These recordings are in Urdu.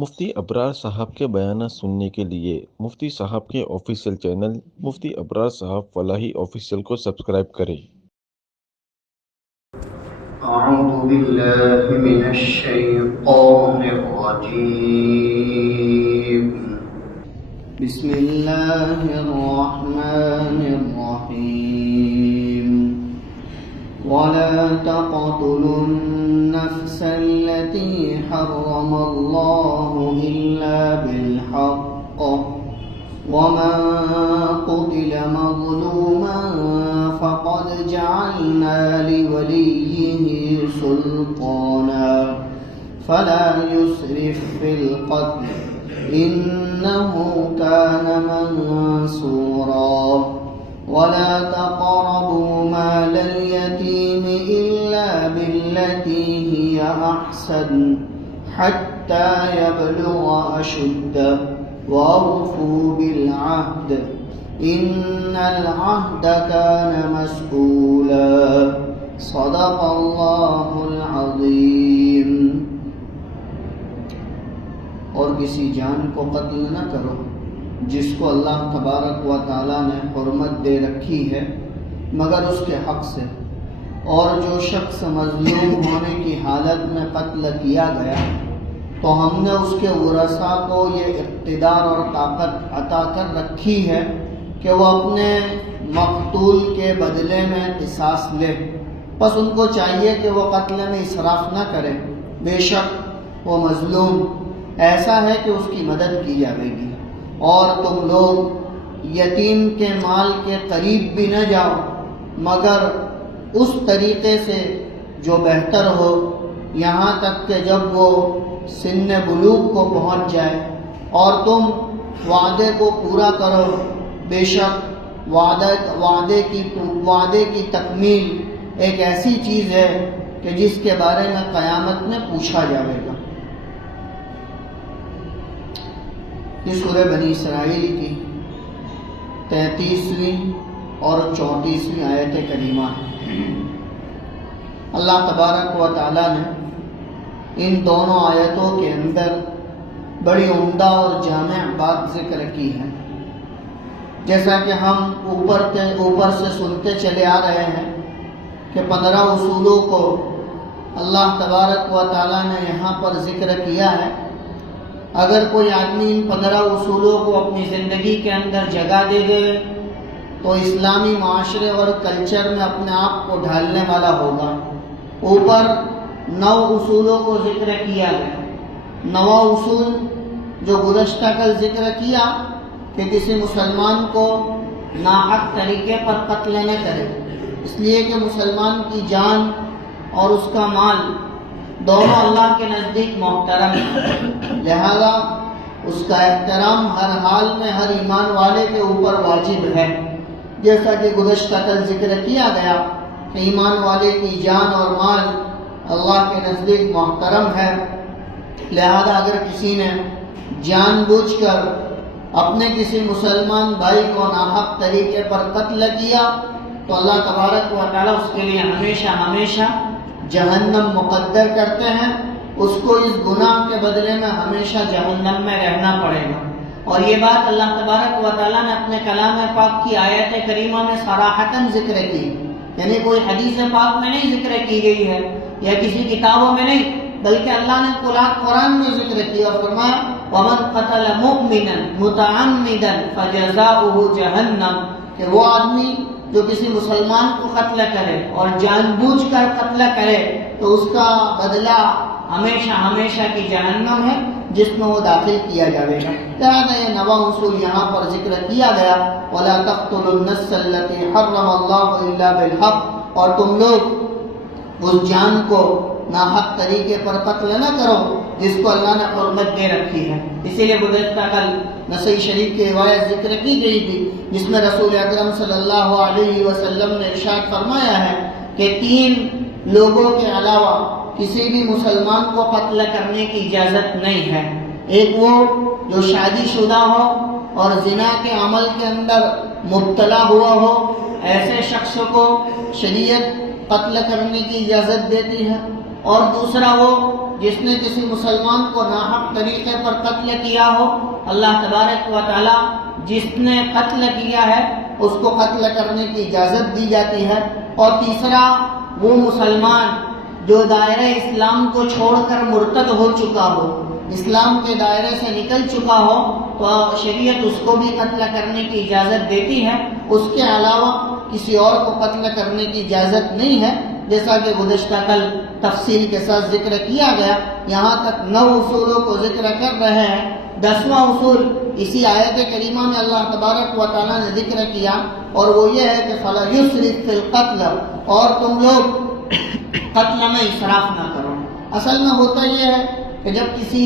مفتی ابرار صاحب کے بیانات سننے کے لیے مفتی صاحب کے آفیشیل چینل مفتی ابرار صاحب فلاحی آفیشیل کو سبسکرائب کریں۔ اعوذ باللہ من الشیطان الرجیم بسم اللہ الرحمن الرحیم ولا تقتلوا النفس التي حرم الله إلا بالحق ومن قتل مظلوما فقد جعلنا لوليه سلطانا فلا يسرف في القتل إنه كان منصورا ولا تقربوا مال اليتيم إلا بالتي هي أحسن حتى يبلغ أشده وأوفوا بالعهد إن العهد كان مسؤولا صدق الله العظيم۔ اور کسی جان کو قتل نہ کرو جس کو اللہ تبارک و تعالیٰ نے حرمت دے رکھی ہے مگر اس کے حق سے، اور جو شخص مظلوم ہونے کی حالت میں قتل کیا گیا تو ہم نے اس کے ورثاء کو یہ اقتدار اور طاقت عطا کر رکھی ہے کہ وہ اپنے مقتول کے بدلے میں قصاص لے، بس ان کو چاہیے کہ وہ قتل میں اسراف نہ کرے، بے شک وہ مظلوم ایسا ہے کہ اس کی مدد کی جائے گی، اور تم لوگ یتیم کے مال کے قریب بھی نہ جاؤ مگر اس طریقے سے جو بہتر ہو، یہاں تک کہ جب وہ سن بلوغ کو پہنچ جائے، اور تم وعدے کو پورا کرو، بے شک وعدے کی تکمیل ایک ایسی چیز ہے کہ جس کے بارے میں قیامت میں پوچھا جائے گا۔ یہ سورہ بنی اسرائیل کی 33ویں اور 34ویں آیت کریمہ ہے۔ اللہ تبارک و تعالیٰ نے ان دونوں آیتوں کے اندر بڑی عمدہ اور جامع بات ذکر کی ہے، جیسا کہ ہم اوپر سے سنتے چلے آ رہے ہیں کہ 15 اصولوں کو اللہ تبارک و تعالیٰ نے یہاں پر ذکر کیا ہے۔ اگر کوئی آدمی ان 15 اصولوں کو اپنی زندگی کے اندر جگہ دے دے تو اسلامی معاشرے اور کلچر میں اپنے آپ کو ڈھالنے والا ہوگا۔ اوپر 9 اصولوں کو ذکر کیا گیا۔ 9 اصول جو گزشتہ کل ذکر کیا کہ کسی مسلمان کو ناحق طریقے پر قتل نہ کرے، اس لیے کہ مسلمان کی جان اور اس کا مال دونوں اللہ کے نزدیک محترم ہے، لہذا اس کا احترام ہر حال میں ہر ایمان والے کے اوپر واجب ہے۔ جیسا کہ گزشتہ کل ذکر کیا گیا کہ ایمان والے کی جان اور مال اللہ کے نزدیک محترم ہے، لہذا اگر کسی نے جان بوجھ کر اپنے کسی مسلمان بھائی کو ناحق طریقے پر قتل کیا تو اللہ تبارک و تعالیٰ اس کے لیے ہمیشہ جہنم مقدر کرتے ہیں، اس کو اس گناہ کے بدلے میں ہمیشہ جہنم میں رہنا پڑے گا۔ اور یہ بات اللہ تبارک و تعالیٰ نے اپنے کلام پاک کی آیت کریمہ میں صراحتاً ذکر کی، یعنی کوئی حدیث پاک میں نہیں ذکر کی گئی ہے یا کسی کتابوں میں نہیں، بلکہ اللہ نے قرآن میں ذکر کیا اور فرمایا وَمَنْ قَتَلَ مُؤْمِنًا مُتَعَمِّدًا فَجَزَاؤُهُ جَهَنَّمُ، کہ وہ آدمی جو کسی مسلمان کو قتل کرے اور جان بوجھ کر قتل کرے تو اس کا بدلہ ہمیشہ کی جہنم ہے جس میں وہ داخل کیا جائے گا۔ لہذا یہ 9 اصول یہاں پر ذکر کیا گیا، وَلَا تَقْتُلُوا النَّفْسَ الَّتِي حَرَّمَ اللَّهُ إِلَّا بِالْحَقِّ، اور تم لوگ اس جان کو ناحق طریقے پر قتل نہ کرو جس کو اللہ نے حرمت دے رکھی ہے۔ اسی لیے گزشتہ کل نسائی شریف کی روایت ذکر کی گئی تھی جس میں رسول اکرم صلی اللہ علیہ وسلم نے ارشاد فرمایا ہے کہ 3 لوگوں کے علاوہ کسی بھی مسلمان کو قتل کرنے کی اجازت نہیں ہے۔ ایک وہ جو شادی شدہ ہو اور زنا کے عمل کے اندر مبتلا ہوا ہو، ایسے شخص کو شریعت قتل کرنے کی اجازت دیتی ہے، اور دوسرا وہ جس نے کسی مسلمان کو ناحق طریقے پر قتل کیا ہو، اللہ تبارک و تعالی جس نے قتل کیا ہے اس کو قتل کرنے کی اجازت دی جاتی ہے۔ اور تیسرا، وہ مسلمان جو دائرہ اسلام کو چھوڑ کر مرتد ہو چکا ہو، اسلام کے دائرے سے نکل چکا ہو، تو شریعت اس کو بھی قتل کرنے کی اجازت دیتی ہے۔ اس کے علاوہ کسی اور کو قتل کرنے کی اجازت نہیں ہے، جیسا کہ گزشتہ کل تفصیل کے ساتھ ذکر کیا گیا۔ یہاں تک 9 اصولوں کو ذکر کر رہے ہیں۔ 10واں اصول اسی آیت کریمہ میں اللہ تبارک و تعالیٰ نے ذکر کیا، اور وہ یہ ہے کہ فَلَا يُسْرِفْ فِي الْقَتْلِ، اور تم لوگ قتل میں اسراف نہ کرو۔ اصل میں ہوتا یہ ہے کہ جب کسی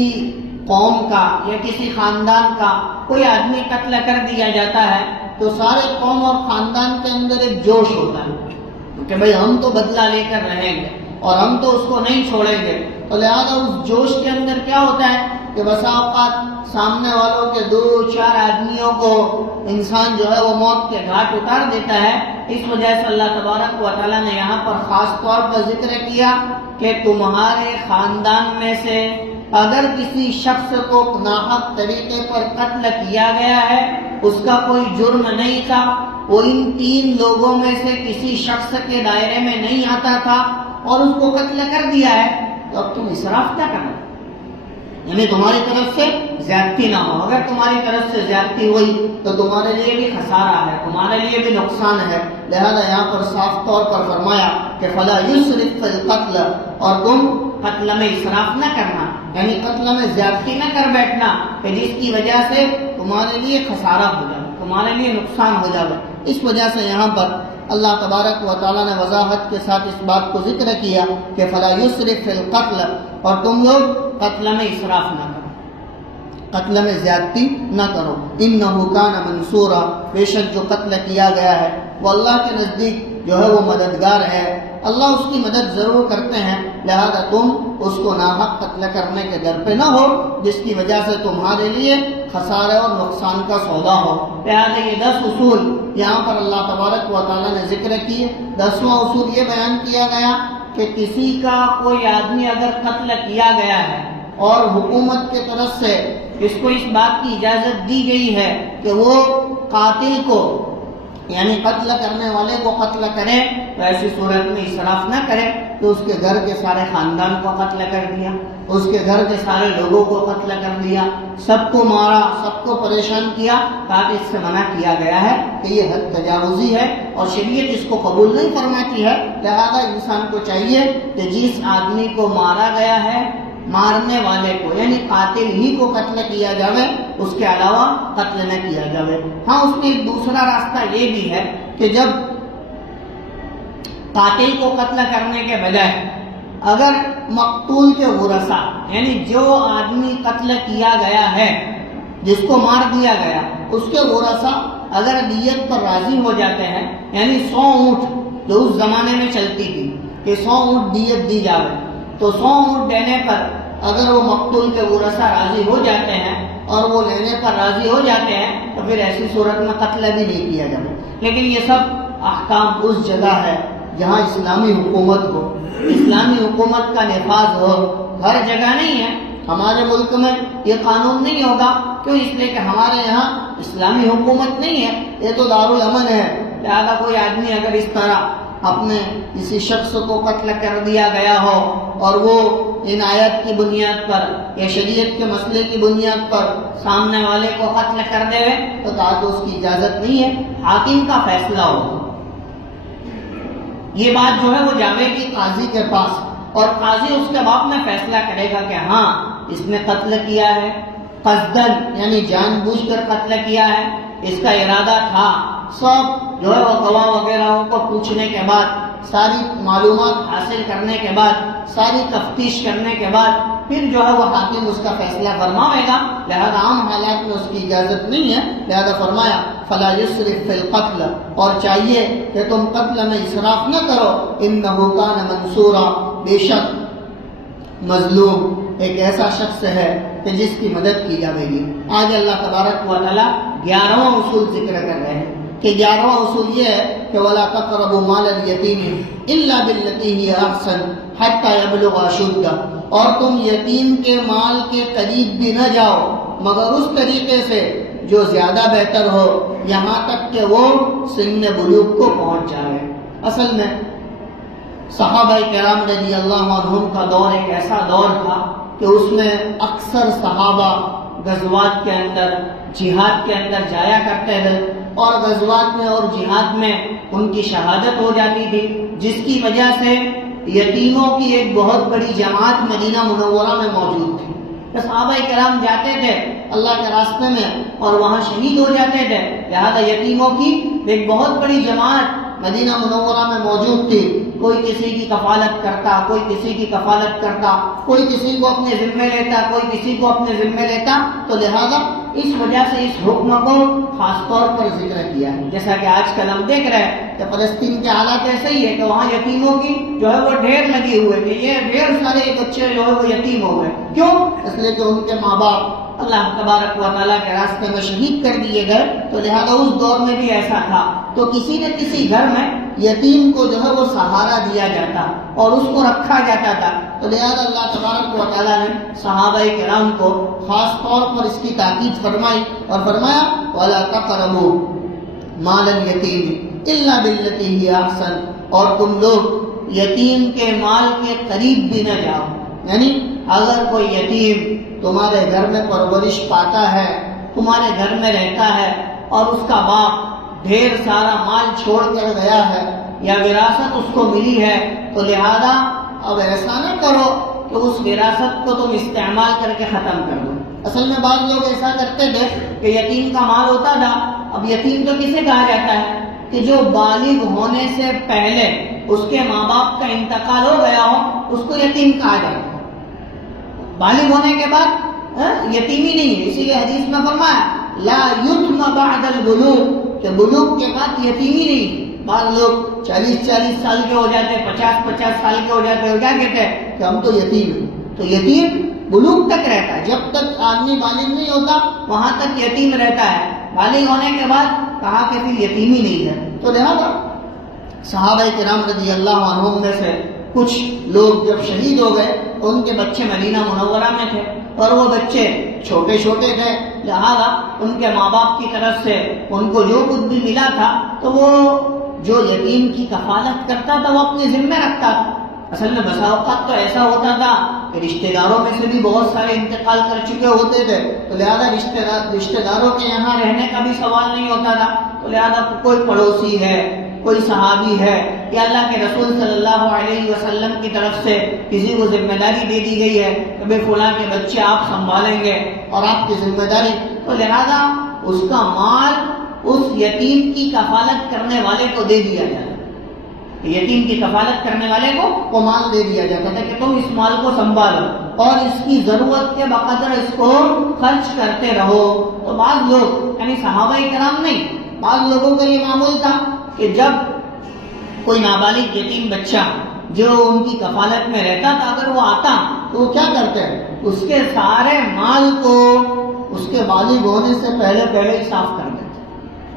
قوم کا یا کسی خاندان کا کوئی آدمی قتل کر دیا جاتا ہے تو سارے قوم اور خاندان کے اندر ایک جوش ہوتا ہے کہ بھئی ہم تو بدلہ لے کر رہیں گے اور ہم تو اس کو نہیں چھوڑیں گے۔ تو لہذا اس جوش کے اندر کیا ہوتا ہے کہ بسا اوقات سامنے والوں کے 2-4 آدمیوں کو انسان جو ہے وہ موت کے گھاٹ اتار دیتا ہے۔ اس وجہ سے اللہ تبارک و تعالیٰ نے یہاں پر خاص طور پر ذکر کیا کہ تمہارے خاندان میں سے اگر کسی شخص کو ناحق طریقے پر قتل کیا گیا ہے، اس کا کوئی جرم نہیں تھا، وہ ان 3 لوگوں میں سے کسی شخص کے دائرے میں نہیں آتا تھا اور اس کو قتل کر دیا ہے، تو اب تم اسراف کیا کرنا، یعنی تمہاری طرف سے زیادتی نہ ہو۔ اگر تمہاری طرف سے زیادتی ہوئی تو تمہارے لیے بھی خسارہ ہے، تمہارے لیے بھی نقصان ہے۔ لہذا یہاں پر صاف طور پر فرمایا کہ فَلَا يُسْرِفْ فِي الْقَتْلِ، اور تم قتل میں اسراف نہ کرنا، یعنی قتل میں زیادتی نہ کر بیٹھنا کہ جس کی وجہ سے تمہارے لیے خسارہ ہو جائے، تمہارے لیے نقصان ہو جائے۔ اس وجہ سے یہاں پر اللہ تبارک و تعالیٰ نے وضاحت کے ساتھ اس بات کو ذکر کیا کہ فَلَا يُسْرِفْ فِي الْقَتْلِ، اور تم لوگ قتل میں اسراف نہ کرو، قتل میں زیادتی نہ کرو۔ إِنَّهُ كَانَ مَنْصُورًا، بے شک جو قتل کیا گیا ہے وہ اللہ کے نزدیک جو ہے وہ مددگار ہے، اللہ اس کی مدد ضرور کرتے ہیں۔ لہذا تم اس کو ناحق قتل کرنے کے ڈر پہ نہ ہو جس کی وجہ سے تمہارے لیے خسارے اور نقصان کا سودا ہو۔ لہذا یہ 10 اصول یہاں پر اللہ تبارک و تعالیٰ نے ذکر کیے۔ 10واں اصول یہ بیان کیا گیا کہ کسی کا کوئی آدمی اگر قتل کیا گیا ہے اور حکومت کی طرف سے اس کو اس بات کی اجازت دی گئی ہے کہ وہ قاتل کو یعنی قتل کرنے والے کو قتل کرے، تو ایسی صورت میں اسراف نہ کرے کہ اس کے گھر کے سارے خاندان کو قتل کر دیا، اس کے گھر کے سارے لوگوں کو قتل کر دیا، سب کو مارا، سب کو پریشان کیا، تاکہ اس سے منع کیا گیا ہے کہ یہ حد تجاوزی ہے اور شریعت اس کو قبول نہیں فرماتی ہے۔ لہذا انسان کو چاہیے کہ جس آدمی کو مارا گیا ہے، مارنے والے کو یعنی قاتل ہی کو قتل کیا جاوے، اس کے علاوہ قتل نہ کیا جاوے۔ ہاں، اس میں ایک دوسرا راستہ یہ بھی ہے کہ جب قاتل کو قتل کرنے کے بجائے اگر مقتول کے ورثہ یعنی جو آدمی قتل کیا گیا ہے، جس کو مار دیا گیا، اس کے ورثہ اگر دیت پر راضی ہو جاتے ہیں، یعنی 100 اونٹ جو اس زمانے میں چلتی تھی کہ 100 اونٹ دیت دی جاوے، تو 100 اونٹ دینے پر اگر وہ مقتول کے ورثہ راضی ہو جاتے ہیں اور وہ لینے پر راضی ہو جاتے ہیں تو پھر ایسی صورت میں قتل بھی نہیں کیا جائے۔ لیکن یہ سب احکام اس جگہ ہے جہاں اسلامی حکومت ہو، اسلامی حکومت کا نفاذ ہو، ہر جگہ نہیں ہے۔ ہمارے ملک میں یہ قانون نہیں ہوگا، کیوں؟ اس لیے کہ ہمارے یہاں اسلامی حکومت نہیں ہے، یہ تو دارالامن ہے۔ لہذا کوئی آدمی اگر اس طرح اپنے کسی شخص کو قتل کر دیا گیا ہو اور وہ ان آیت کی بنیاد پر یا شریعت کے مسئلے کی بنیاد پر سامنے والے کو قتل کر دے تو تاکہ اس کی اجازت نہیں ہے، حاکم کا فیصلہ ہو۔ یہ بات جو ہے وہ جاوے گی قاضی کے پاس، اور قاضی اس کے باب میں فیصلہ کرے گا کہ ہاں اس نے قتل کیا ہے، قصدن یعنی جان بوجھ کر قتل کیا ہے، اس کا ارادہ تھا۔ سب جو ہے وہ گواہ وغیرہ کو پوچھنے کے بعد، ساری معلومات حاصل کرنے کے بعد، ساری تفتیش کرنے کے بعد پھر جو ہے وہ حاکم اس کا فیصلہ فرمائے گا۔ لہذا عام حالات میں اس کی اجازت نہیں ہے، لہذا فرمایا فلا يسرف فی القتل، اور چاہیے کہ تم قتل میں اسراف نہ کرو، انہ کان منصورا، بے شک مظلوم ایک ایسا شخص ہے کہ جس کی مدد کی جائے گی۔ آج اللہ تبارک و تعالی 11واں اصول ذکر کر رہے ہیں۔ کہ 11واں اصول یہ ہے کہ وَلَا تَقْرَبُوا مَالَ الْيَتِيمِ إِلَّا بِالَّتِي هِيَ أَحْسَنُ حَتَّى يَبْلُغَ أَشُدَّهُ، اور تم یتیم کے مال کے قریب بھی نہ جاؤ مگر اس طریقے سے جو زیادہ بہتر ہو، یہاں تک کہ وہ سن بلوغ کو پہنچ جائے۔ اصل میں صحابہ کرام رضی اللہ عنہم کا دور ایک ایسا دور تھا کہ اس میں اکثر صحابہ غزوات کے اندر، جہاد کے اندر جایا کرتے تھے، اور غزوات میں اور جہاد میں ان کی شہادت ہو جاتی تھی، جس کی وجہ سے یتیموں کی ایک بہت بڑی جماعت مدینہ منورہ میں موجود تھی۔ تو صحابہ کرام جاتے تھے اللہ کے راستے میں اور وہاں شہید ہو جاتے تھے، لہذا یتیموں کی ایک بہت بڑی جماعت مدینہ منورہ میں موجود تھی۔ کوئی کسی کی کفالت کرتا، کوئی کسی کی کفالت کرتا، کوئی کسی کو اپنے ذمے لیتا، کوئی کسی کو اپنے ذمے لیتا، تو لہذا اس وجہ سے اس حکم کو خاص طور پر ذکر کیا ہے۔ جیسا کہ آج کل ہم دیکھ رہے ہیں کہ فلسطین کے حالات ایسے ہی ہے کہ وہاں یتیموں کی جو ہے وہ ڈھیر لگی ہوئے کہ یہ ڈھیر سارے بچے جو ہے وہ یتیم ہو گئے۔ کیوں؟ اس لیے کہ ان کے ماں باپ اللہ تبارک و تعالیٰ کے راستے میں شہید کر دیے گئے، تو لہذا اس دور میں بھی ایسا تھا، تو کسی نہ کسی گھر میں یتیم کو جو ہے وہ سہارا دیا جاتا اور اس کو رکھا جاتا تھا، تو لہذا اللہ تبارک و تعالیٰ نے صحابہ کرام کو خاص طور پر اس کی تاکید فرمائی اور فرمایا وَلَا تَقْرَبُوا مَالَ الْيَتِيمِ إِلَّا بِالَّتِي هِيَ أَحْسَنُ، اور تم لوگ یتیم کے مال کے قریب بھی نہ جاؤ۔ یعنی اگر کوئی یتیم تمہارے گھر میں پرورش پاتا ہے، تمہارے گھر میں رہتا ہے، اور اس کا باپ ڈھیر سارا مال چھوڑ کر گیا ہے یا وراثت اس کو ملی ہے، تو لہذا اب ایسا نہ کرو کہ اس وراثت کو تم استعمال کر کے ختم کر دو۔ اصل میں بعض لوگ ایسا کرتے تھے کہ یتیم کا مال ہوتا تھا، اب یتیم تو کسے کہا جاتا ہے کہ جو بالغ ہونے سے پہلے اس کے ماں باپ کا انتقال ہو گیا ہو، اس کو یتیم کہا جاتا ہے۔ بالغ ہونے کے بعد یتیمی نہیں ہے، اسی لیے حدیث میں فرمایا لا یتم بعد البلوغ، کہ بلوغ کے بعد یتیمی نہیں۔ بعض لوگ 40 سال کے ہو جاتے، 50 سال کے ہو جاتے، اور کیا کہتے ہیں کہ ہم تو یتیم ہیں۔ تو یتیم بلوغ تک رہتا ہے، جب تک آدمی بالغ نہیں ہوتا وہاں تک یتیم رہتا ہے، بالغ ہونے کے بعد کہا کہ پھر یتیمی نہیں ہے۔ تو لہذا صحابہ کرام رضی اللہ عنہم میں سے کچھ لوگ جب شہید ہو گئے تو ان کے بچے مدینہ منورہ میں تھے، اور وہ بچے چھوٹے چھوٹے تھے، لہذا ان کے ماں باپ کی طرف سے ان کو جو کچھ بھی ملا تھا تو وہ جو یتیم کی کفالت کرتا تھا وہ اپنے ذمہ رکھتا تھا۔ اصل میں بسا اوقات تو ایسا ہوتا تھا کہ رشتہ داروں میں سے بھی بہت سارے انتقال کر چکے ہوتے تھے، تو لہذا رشتہ داروں کے یہاں رہنے کا بھی سوال نہیں ہوتا تھا، تو لہذا کوئی پڑوسی ہے، کوئی صحابی ہے یا اللہ کے رسول صلی اللہ علیہ وسلم کی طرف سے کسی کو ذمہ داری دے دی گئی ہے کہ بھئی فلاں کے بچے آپ سنبھالیں گے اور آپ کی ذمہ داری، تو لہذا اس کا مال اس یتیم کی کفالت کرنے والے کو دے دیا جاتا ہے۔ یتیم کی کفالت کرنے والے کو وہ مال دے دیا جاتا تھا کہ تم اس مال کو سنبھالو اور اس کی ضرورت کے بقدر اس کو خرچ کرتے رہو۔ تو بعض لوگ یعنی صحابہ کرام نہیں، بعض لوگوں کا یہ معمول تھا کہ جب کوئی نابالغ یتیم بچہ جو ان کی کفالت میں رہتا تھا اگر وہ آتا تو وہ کیا کرتے ہیں، اس کے سارے مال کو اس کے بالغ ہونے سے پہلے ہی صاف کر دیتے،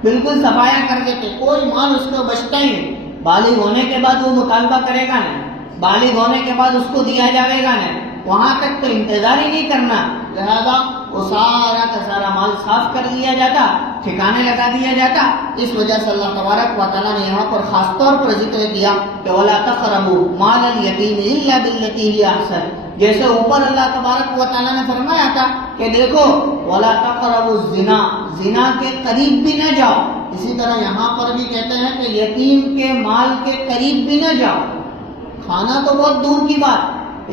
بالکل صفایا کر دیتے، کوئی مال اس کو بچتا ہی نہیں۔ بالغ ہونے کے بعد وہ مطالبہ کرے گا نہیں، بالغ ہونے کے بعد اس کو دیا جائے گا نہیں، وہاں تک تو انتظار ہی نہیں کرنا، لہذا وہ سارا کا سارا مال صاف کر دیا جاتا، ٹھکانے لگا دیا جاتا۔ اس وجہ سے اللہ تبارک و تعالیٰ نے یہاں پر خاص طور پر ذکر کیا کہ وَلَا تَقْرَبُوا مَالَ الْيَتِيمِ إِلَّا بِالَّتِي هِيَ أَحْسَنُ، جیسے اوپر اللہ تبارک و تعالیٰ نے فرمایا تھا کہ دیکھو وَلَا تَقْرَبُوا الزِّنَا، زنا کے قریب بھی نہ جاؤ، اسی طرح یہاں پر بھی کہتے ہیں کہ یتیم کے مال کے قریب بھی نہ جاؤ۔ کھانا تو بہت دور کی بات،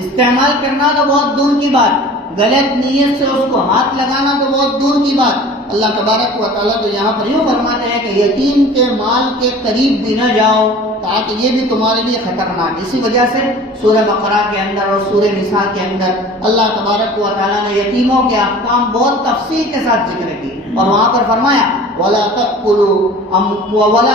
استعمال کرنا تو بہت دور کی بات، غلط نیت سے اس کو ہاتھ لگانا تو بہت دور کی بات۔ اللہ تبارک و تعالیٰ تو یہاں پر یوں فرماتے ہیں کہ یتیم کے مال کے قریب بھی نہ جاؤ تاکہ یہ بھی تمہارے لیے خطرناک۔ اسی وجہ سے سورہ بقرہ کے اندر اور سورہ نساء کے اندر اللہ تبارک و تعالیٰ نے یتیموں کے احکام بہت تفصیل کے ساتھ ذکر کی، اور وہاں پر فرمایا وَلَا تَأْكُلُوا أَمْوَالَ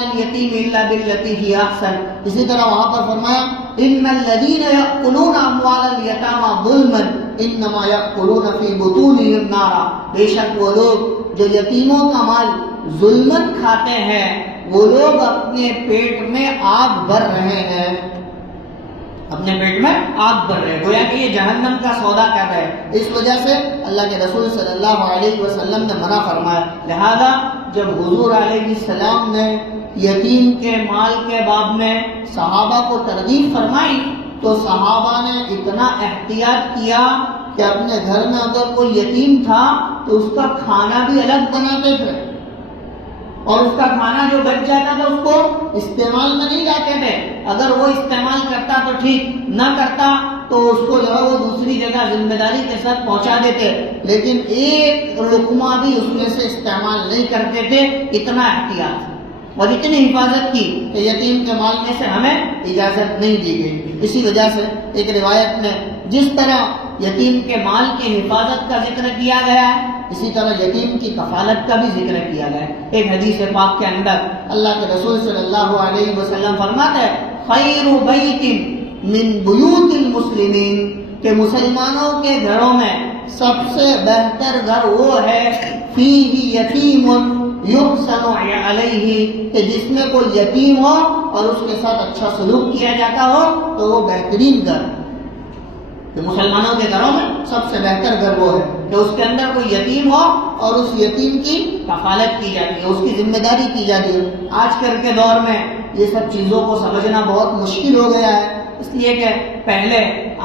الْيَتِيمِ إِلَّا بِالَّتِي هِيَ أَحْسَنُ، اسی طرح وہاں پر فرمایا إِنَّ الَّذِينَ يَأْكُلُونَ أَمْوَالَ الْيَتَامَى ظُلْمًا إِنَّمَا يَأْكُلُونَ فِي بُطُونِهِمْ نَارًا، بے شک وہ لوگ جو یتیموں کا مال ظلمت کھاتے ہیں وہ لوگ اپنے پیٹ میں آگ بھر رہے ہیں، اپنے پیٹ میں آگ بھر رہے ہیں، گویا کہ یہ جہنم کا سودا کر رہے ہیں۔ اس وجہ سے اللہ کے رسول صلی اللہ علیہ وسلم نے منع فرمایا۔ لہذا جب حضور علیہ السلام نے یتیم کے مال کے باب میں صحابہ کو ترغیب فرمائی تو صحابہ نے اتنا احتیاط کیا کہ اپنے گھر میں اگر کوئی یتیم تھا تو اس کا کھانا بھی الگ بناتے تھے، اور اس کا کھانا جو بچ جاتا تھا اس کو استعمال میں نہیں لاتے تھے۔ اگر وہ استعمال کرتا تو ٹھیک، نہ کرتا تو اس کو جو ہے وہ دوسری جگہ ذمہ داری کے ساتھ پہنچا دیتے، لیکن ایک لقمہ بھی اس میں سے استعمال نہیں کرتے تھے۔ اتنا احتیاط اور اتنی حفاظت کی کہ یتیم کے مال میں سے ہمیں اجازت نہیں دی گئی۔ اسی وجہ سے ایک روایت میں جس طرح یتیم کے مال کی حفاظت کا ذکر کیا گیا ہے، اسی طرح یتیم کی کفالت کا بھی ذکر کیا گیا ہے۔ ایک حدیث پاک کے اندر اللہ کے رسول صلی اللہ علیہ وسلم فرماتے ہیں خیر بیت من بیوت المسلمین، کہ مسلمانوں کے گھروں میں سب سے بہتر گھر وہ ہے فیہ یتیم یحسن علیہ، کہ جس میں کوئی یتیم ہو اور اس کے ساتھ اچھا سلوک کیا جاتا ہو تو وہ بہترین گھر۔ کہ مسلمانوں کے گھروں میں سب سے بہتر گھر وہ ہے کہ اس کے اندر کوئی یتیم ہو اور اس یتیم کی کفالت کی جاتی ہے، اس کی ذمہ داری کی جاتی ہے۔ آج کل کے دور میں یہ سب چیزوں کو سمجھنا بہت مشکل ہو گیا ہے، اس لیے کہ پہلے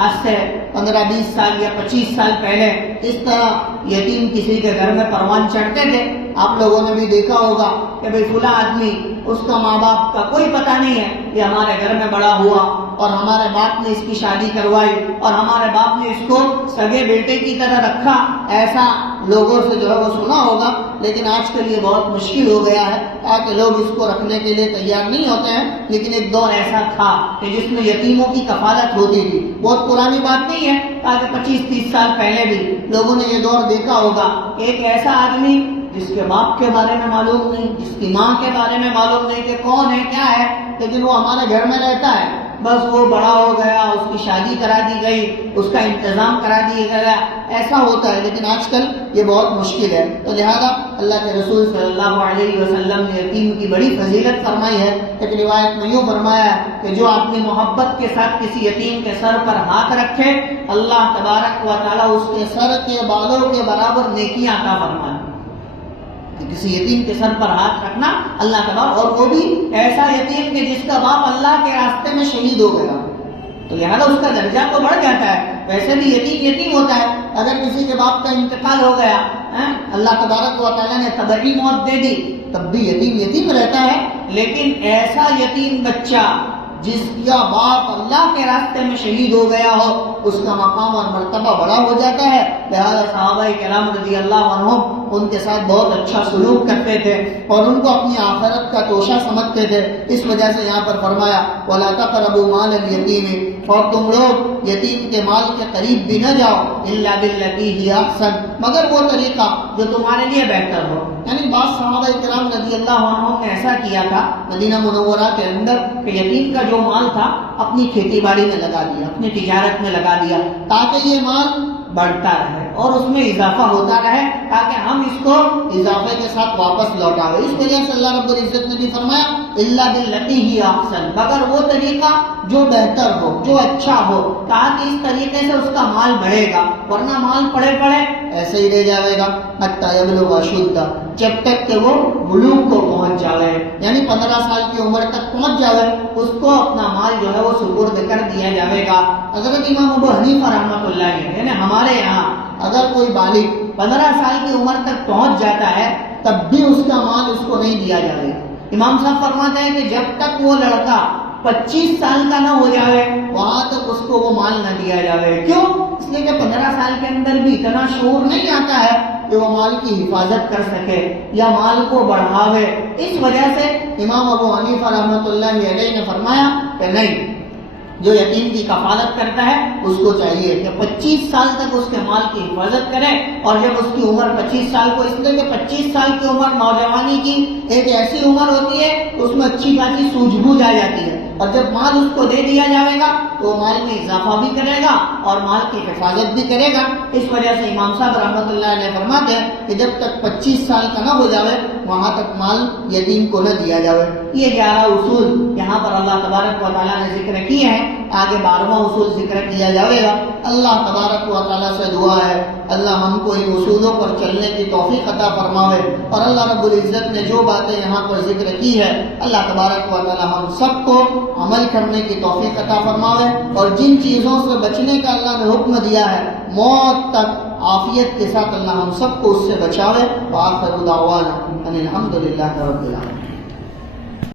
آج سے 15-20 سال یا 25 سال پہلے اس طرح یتیم کسی کے گھر میں پروان چڑھتے تھے۔ آپ لوگوں نے بھی دیکھا ہوگا کہ بھئی فلاں آدمی، اس کا ماں باپ کا کوئی پتہ نہیں ہے، یہ ہمارے گھر میں بڑا ہوا اور ہمارے باپ نے اس کی شادی کروائی اور ہمارے باپ نے اس کو سگے بیٹے کی طرح رکھا، ایسا لوگوں سے جو ہے وہ سنا ہوگا۔ لیکن آج کل یہ بہت مشکل ہو گیا ہے تاکہ لوگ اس کو رکھنے کے لیے تیار نہیں ہوتے ہیں، لیکن ایک دور ایسا تھا کہ جس میں یتیموں کی کفالت ہوتی تھی۔ بہت پرانی بات نہیں ہے، تاکہ 25-30 سال پہلے بھی لوگوں نے یہ دور دیکھا ہوگا۔ ایک ایسا آدمی جس کے باپ کے بارے میں معلوم نہیں، جس کی ماں کے بارے میں معلوم نہیں کہ کون ہے کیا ہے، لیکن وہ ہمارے گھر میں رہتا ہے، بس وہ بڑا ہو گیا، اس کی شادی کرا دی گئی، اس کا انتظام کرا دیا گیا، ایسا ہوتا ہے۔ لیکن آج کل یہ بہت مشکل ہے، تو لہذا اللہ کے رسول صلی اللہ علیہ وسلم نے یتیم کی بڑی فضیلت فرمائی ہے۔ ایک روایت میں یوں فرمایا ہے کہ جو اپنی محبت کے ساتھ کسی یتیم کے سر پر ہاتھ رکھے، اللہ تبارک و تعالیٰ اس کے سر کے بالوں کے برابر نیکیاں عطا فرمائے۔ کسی یتیم کے سر پر ہاتھ رکھنا اللہ تبارک، اور وہ بھی ایسا یتیم کہ جس کا باپ اللہ کے راستے میں شہید ہو گیا، تو لہذا اس کا درجہ تو بڑھ جاتا ہے۔ ویسے بھی یتیم یتیم ہوتا ہے، اگر کسی کے باپ کا انتقال ہو گیا، اللہ تبارک و تعالیٰ نے طبعی موت دے دی، تب بھی یتیم یتیم رہتا ہے۔ لیکن ایسا یتیم بچہ جس کا باپ اللہ کے راستے میں شہید ہو گیا ہو، اس کا مقام اور مرتبہ بڑا ہو جاتا ہے۔ لہذا صحابہ کرام رضی اللہ عنہم ان کے ساتھ بہت اچھا سلوک کرتے تھے اور ان کو اپنی آخرت کا توشہ سمجھتے تھے۔ اس وجہ سے یہاں پر فرمایا وَلَا تَقْرَبُوا مَالَ الْيَتِيمِ، اور تم لوگ یتیم کے مال کے قریب بھی نہ جاؤ إِلَّا بِالَّتِي هِيَ أَحْسَنُ، مگر وہ طریقہ جو تمہارے لیے بہتر ہو۔ یعنی بعض صحابہ کرام رضی اللہ عنہم نے ایسا کیا تھا مدینہ منورہ کے اندر کہ یتیم کا جو مال تھا اپنی کھیتی باڑی میں لگا دیا، اپنی تجارت میں لگا دیا، تاکہ یہ مال بڑھتا رہے اور اس میں اضافہ ہوتا رہے، تاکہ ہم اس کو اضافے کے ساتھ واپس لوٹائیں۔ اس وجہ سے اللہ رب العزت نے بھی فرمایا الا باللتی ہی احسن، مگر وہ طریقہ جو بہتر ہو، جو اچھا ہو، تاکہ اس طریقے سے اس کا مال بڑھے گا، ورنہ مال پڑے پڑے ایسے ہی رہ جائے گا حتی یبلغ اشدہ، جب تک کہ وہ بلوغ کو پہنچ جائے، یعنی 15 سال کی عمر تک پہنچ جائے، اس کو اپنا مال جو ہے وہ سپرد کر دیا جائے گا۔ حضرت امام ابو حنیفہ رحمۃ اللہ علیہ، یعنی ہمارے یہاں اگر کوئی بالغ 15 سال کی عمر تک پہنچ جاتا ہے تب بھی اس کا مال اس کو نہیں دیا جائے گا۔ امام صاحب فرماتے ہیں کہ جب تک وہ لڑکا 25 سال کا نہ ہو جائے وہاں تک اس کو وہ مال نہ دیا جائے۔ کیوں؟ اس لیے کہ 15 سال کے اندر بھی اتنا شعور نہیں آتا ہے کہ وہ مال کی حفاظت کر سکے یا مال کو بڑھاوے۔ اس وجہ سے امام ابو حنیفہ رحمۃ اللہ علیہ نے فرمایا کہ نہیں، جو یتیم کی کفالت کرتا ہے اس کو چاہیے کہ 25 سال تک اس کے مال کی حفاظت کرے، اور جب اس کی عمر 25 سال کو، اس لیے کہ 25 سال کی عمر نوجوانی کی ایک ایسی عمر ہوتی ہے اس میں اچھی خاصی سوجھ بوجھ آ جاتی ہے، اور جب مال اس کو دے دیا جائے گا تو وہ مال میں اضافہ بھی کرے گا اور مال کی حفاظت بھی کرے گا۔ اس وجہ سے امام صاحب رحمۃ اللہ علیہ فرماتے ہیں کہ جب تک 25 سال کا نہ ہو جاوے وہاں تک مال یتیم کو نہ دیا جاوے۔ یہ 11 اصول یہاں پر اللہ تبارک و تعالیٰ نے ذکر کیے ہیں، آگے 12واں اصول ذکر کیا جائے گا۔ اللہ تبارک و تعالیٰ سے دعا ہے اللہ ہم کو ان اصولوں پر چلنے کی توفیق عطا فرماوے، اور اللہ رب العزت نے جو باتیں یہاں پر ذکر کی ہے اللہ تبارک و تعالیٰ ہم سب کو عمل کرنے کی توفیق عطا فرماوے، اور جن چیزوں سے بچنے کا اللہ نے حکم دیا ہے موت تک عافیت کے ساتھ اللہ ہم سب کو اس سے بچاوے۔ وآخر دعوانا ان الحمد للہ رب العالمین۔